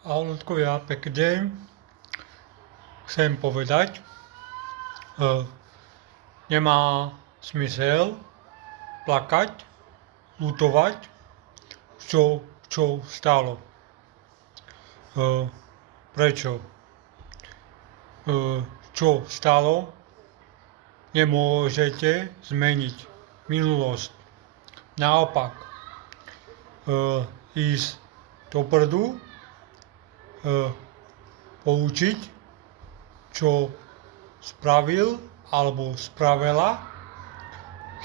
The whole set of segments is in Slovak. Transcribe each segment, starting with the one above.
Ahoj ľudkovia, pekný deň. Chcem povedať, nemá smysel plakať, ľutovať, čo stalo. Prečo? Čo stalo, nemôžete zmeniť minulosť. Naopak, ísť dopredu, poučiť, čo spravil alebo spravila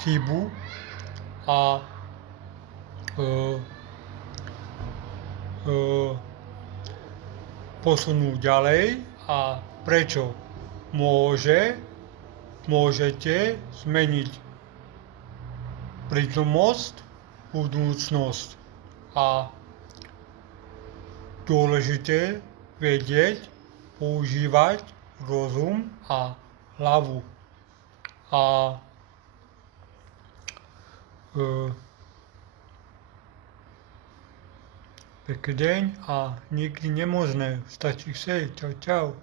chybu a posunúť ďalej a prečo môžete zmeniť prítomnosť, budúcnosť a dôležité vedieť, používať rozum a hlavu. A pekný deň a nikdy nemožné, stačí chcieť. Čau, čau.